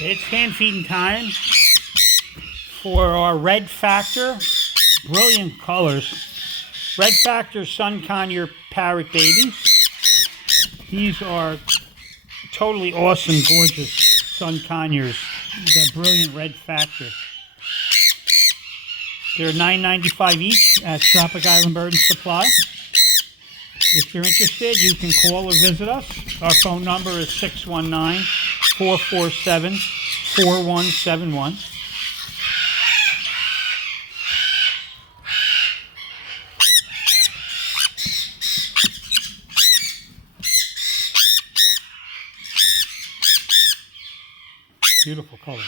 It's hand feeding time for our Red Factor. Brilliant colors. Red Factor Sun Conure Parrot babies. These are totally awesome, gorgeous Sun Conures. That brilliant Red Factor. They're $9.95 each at Tropic Island Bird and Supply. If you're interested, you can call or visit us. Our phone number is 619-447-4171. Beautiful colors.